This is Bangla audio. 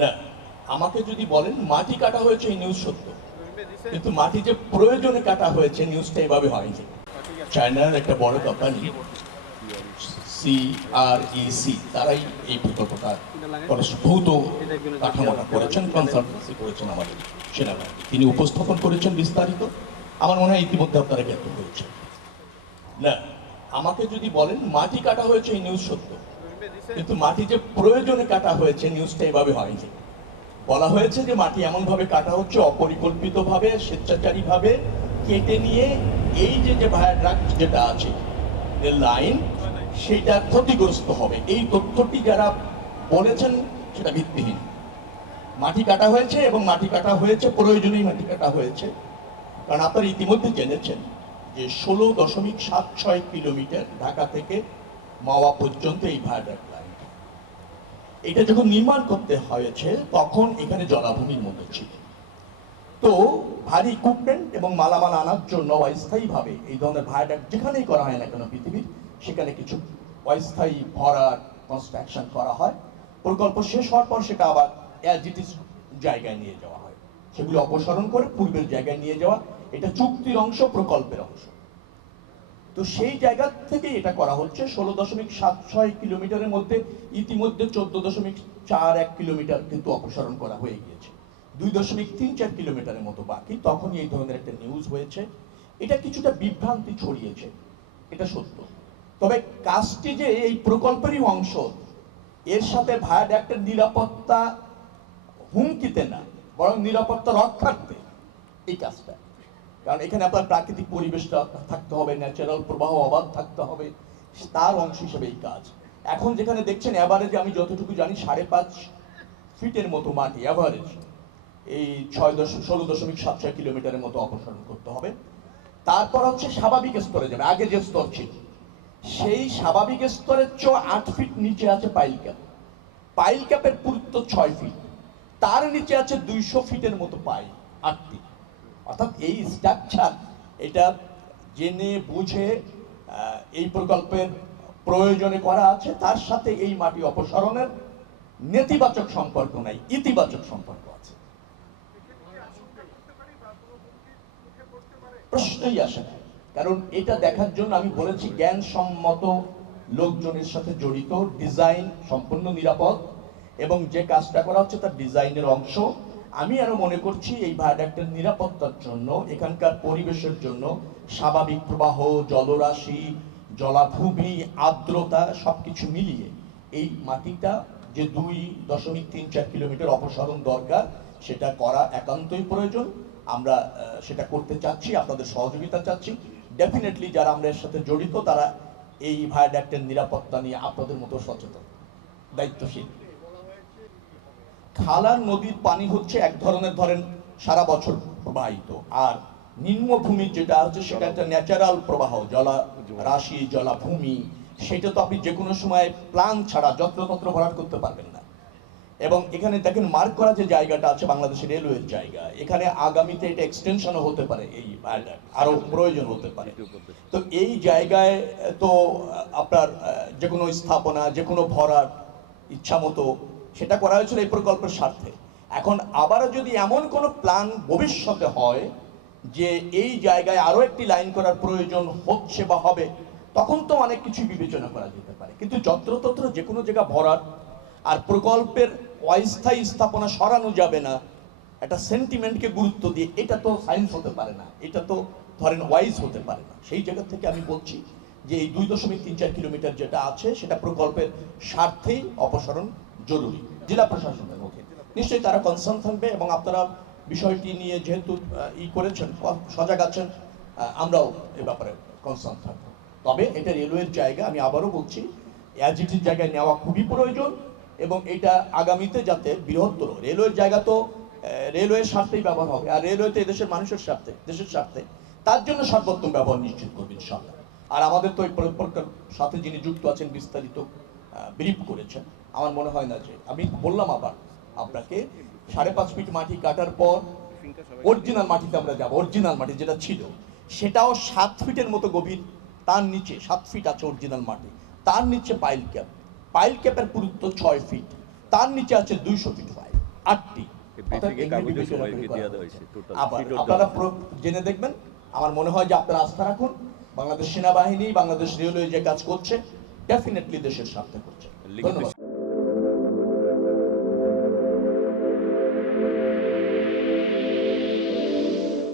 না, আমাকে যদি বলেন মাটি কাটা হয়েছে এই নিউজ সত্য, কিন্তু মাটি যে প্রয়োজনে কাটা হয়েছে নিউজটা এভাবে হয়নি। চায়নার একটা বড় কোম্পানি CREC তারাই এই প্রকল্পটা ভৌত কাঠামোটা করেছেন, কনসালটেন্সি করেছেন আমাদের সেনাবাহিনী। তিনি উপস্থাপন করেছেন বিস্তারিত, আমার মনে হয় ইতিমধ্যে আপনারা জ্ঞাত হয়েছেন। না, আমাকে যদি বলেন মাটি কাটা হয়েছে এই নিউজ সত্য, কিন্তু মাটি যে প্রয়োজনে কাটা হয়েছে নিউজটা এভাবে হয়নি। বলা হয়েছে যে মাটি এমনভাবে কাটা হচ্ছে অপরিকল্পিতভাবে, স্বেচ্ছাচারীভাবে কেটে নিয়ে এই যে ভায়াডাক্ট যেটা আছে লাইন, সেটা ক্ষতিগ্রস্ত হবে। এই তথ্যটি যারা বলেছেন সেটা ভিত্তিহীন। মাটি কাটা হয়েছে এবং মাটি কাটা হয়েছে প্রয়োজনেই মাটি কাটা হয়েছে। কারণ আপনারা ইতিমধ্যে জেনেছেন যে 16.76 কিলোমিটার ঢাকা থেকে মাওয়া পর্যন্ত এই ভায়াডাক্ট লাইন, এটা যখন নির্মাণ করতে হয়েছে তখন এখানে জলাভূমির মধ্যে ছিল। তো ভারী ইকুইপমেন্ট এবং মালামাল আনার জন্য অস্থায়ীভাবে এই ধরনের ভায়াডাক্ট যেখানেই করা হয় না কেন পৃথিবীর, সেখানে কিছু অস্থায়ী ভরাট কনস্ট্রাকশন করা হয়। প্রকল্প শেষ হওয়ার পর সেটা আবার অ্যাজ ইট ইজ জায়গায় নিয়ে যাওয়া হয়, সেগুলো অপসারণ করে পূর্বের জায়গায় নিয়ে যাওয়া। এটা চুক্তির অংশ, প্রকল্পের অংশ। তো সেই জায়গা থেকে এটা করা হচ্ছে। 16.76 কিলোমিটারের মধ্যে ইতিমধ্যে 14.41 কিলোমিটার কিন্তু অপসারণ করা হয়ে গিয়েছে। 2.34 কিলোমিটারের মতো বাকি। তখনই এই ধরনের একটা নিউজ হয়েছে। এটা কিছুটা বিভ্রান্তি ছড়িয়েছে, এটা সত্য। তবে কাজটি যে এই প্রকল্পেরই অংশ, এর সাথে ভায়াডাক্টের নিরাপত্তা হুমকিতে না, বরং নিরাপত্তা রক্ষার্থে এই কাজটা। কারণ এখানে আপনার প্রাকৃতিক পরিবেশটা থাকতে হবে, ন্যাচারাল প্রবাহ অবাধ থাকতে হবে, তার অংশ হিসেবে এই কাজ। এখন যেখানে দেখছেন অ্যাভারেজ, আমি যতটুকু জানি 5.5 ফিটের মতো মাটি অ্যাভারেজ এই 16.76 কিলোমিটারের মতো অপসারণ করতে হবে। তারপর হচ্ছে স্বাভাবিক স্তরে যাবে। আগে যে স্তর ছিল সেই স্বাভাবিক স্তরের চেয়ে 8 ফিট নিচে আছে পাইল ক্যাপ। পাইল ক্যাপের পুরুত্ব 6 ফিট, তার নিচে আছে 200 ফিটের মতো পাইল, 8টি। অর্থাৎ এই স্ট্রাকচার, এটা জেনে বুঝে এই প্রকল্পের প্রয়োজনে করা আছে। তার সাথে এই মাটি অপসারণের নেতিবাচক সম্পর্ক নাই, ইতিবাচক সম্পর্ক আছে। প্রশ্নই আসে না, কারণ এটা দেখার জন্য আমি বলেছি জ্ঞানসম্মত লোকজনের সাথে জড়িত, ডিজাইন সম্পূর্ণ নিরাপদ, এবং যে কাজটা করা হচ্ছে তার ডিজাইনের অংশ। আমি আরো মনে করছি এই ভায়াডাক্টের নিরাপত্তার জন্য, এখানকার পরিবেশের জন্য, স্বাভাবিক প্রবাহ, জলরাশি, জলাভূমি, আর্দ্রতা সবকিছু মিলিয়ে এই মাটিটা যে 2.34 কিলোমিটার অপসারণ দরকার, সেটা করা একান্তই প্রয়োজন। আমরা সেটা করতে চাচ্ছি, আপনাদের সহযোগিতা চাচ্ছি। ডেফিনেটলি যারা আমরা এর সাথে জড়িত তারা এই ভায়াডাক্টের নিরাপত্তা নিয়ে আপনাদের মতো সচেতন, দায়িত্বশীল। খালার নদীর পানি হচ্ছে এক ধরনের, ধরেন সারা বছর প্রবাহিত, আর নিম্নভূমির যেটা হচ্ছে সেটা একটা ন্যাচারাল প্রবাহ, জলা রাশি, জলাভূমি। সেটা তো আপনি যে কোনো সময় প্ল্যান ছাড়া যত্রতত্র ভরাট করতে পারবেন না। এবং এখানে দেখেন মার্ক করা যে জায়গাটা আছে বাংলাদেশের রেলওয়ের জায়গা, এখানে আগামীতে এটা এক্সটেনশনও হতে পারে, এই আরো প্রয়োজন হতে পারে। তো এই জায়গায় তো আপনার যে কোনো স্থাপনা, যে কোনো ভরাট ইচ্ছা মতো সেটা করা হয়েছিল এই প্রকল্পের স্বার্থে। এখন আবারও যদি এমন কোনো প্ল্যান ভবিষ্যতে হয় যে এই জায়গায় আরো একটি লাইন করার প্রয়োজন হচ্ছে বা হবে, তখন তো অনেক কিছু বিবেচনা করা যেতে পারে। কিন্তু যত্রতত্র যে কোনো জায়গা ভরাট আর প্রকল্পের অস্থায়ী স্থাপনা সরানো যাবে না, একটা সেন্টিমেন্টকে গুরুত্ব দিয়ে, এটা তো সায়েন্স হতে পারে না, এটা তো ধরেন ওয়াইজ হতে পারে না। সেই জায়গা থেকে আমি বলছি যে এই 2.34 কিলোমিটার যেটা আছে সেটা প্রকল্পের স্বার্থেই অপসারণ জরুরি। জেলা প্রশাসনের মুখে নিশ্চয়ই তারা কনসার্ন থাকবে, এবং আপনারা বিষয়টি নিয়ে যেহেতু করেছেন, সজাগ আছেন, আমরাও এ ব্যাপারে কনসার্ন থাকবো। তবে এটা রেলওয়ের জায়গা, আমি আবারও বলছি অ্যাজ ইট ইজ জায়গায় নেওয়া খুবই প্রয়োজন, এবং এটা আগামীতে যাতে বৃহত্তর, রেলওয়ের জায়গা তো রেলওয়ের স্বার্থেই ব্যবহার হবে, আর রেলওয়েতে এদেশের মানুষের স্বার্থে, দেশের স্বার্থে, তার জন্য সর্বোত্তম ব্যবহার নিশ্চিত করবে ইনশাআল্লাহ। আর আমাদের তো এই প্রকল্পের সাথে যিনি যুক্ত আছেন বিস্তারিত ব্রিফ করেছেন। আমার মনে হয় না যে, আমি বললাম আবার আপনাকে, 5.5 ফিট মাটি কাটার পর অরিজিনাল মাটিতে আমরা যাবো। অরিজিনাল মাটি যেটা ছিল সেটাও 7 ফিটের মতো গভীর, তার নিচে 7 ফিট আছে অরিজিনাল মাটি, তার নিচে পাইল ক্যাপ। পাইল ক্যাপের পুরুত্ব 6 ফিট, তার নিচে আছে 200 ফিট পাইল। 8টি। অর্থাৎ ব্রিফিংয়ে এগুলি কাগজে বিবেচনা করে সবাইকে করা দেওয়া হয়েছে। হয়েছে টোটাল আবার শিডিউল আপনারা জেনে দেখবেন, আমার মনে হয় যে আপনারা আস্থা রাখুন, বাংলাদেশ সেনাবাহিনী, বাংলাদেশ রেলওয়ে যে কাজ করছে ডেফিনেটলি দেশের স্বার্থে করছে। লিখিত ধন্যবাদ।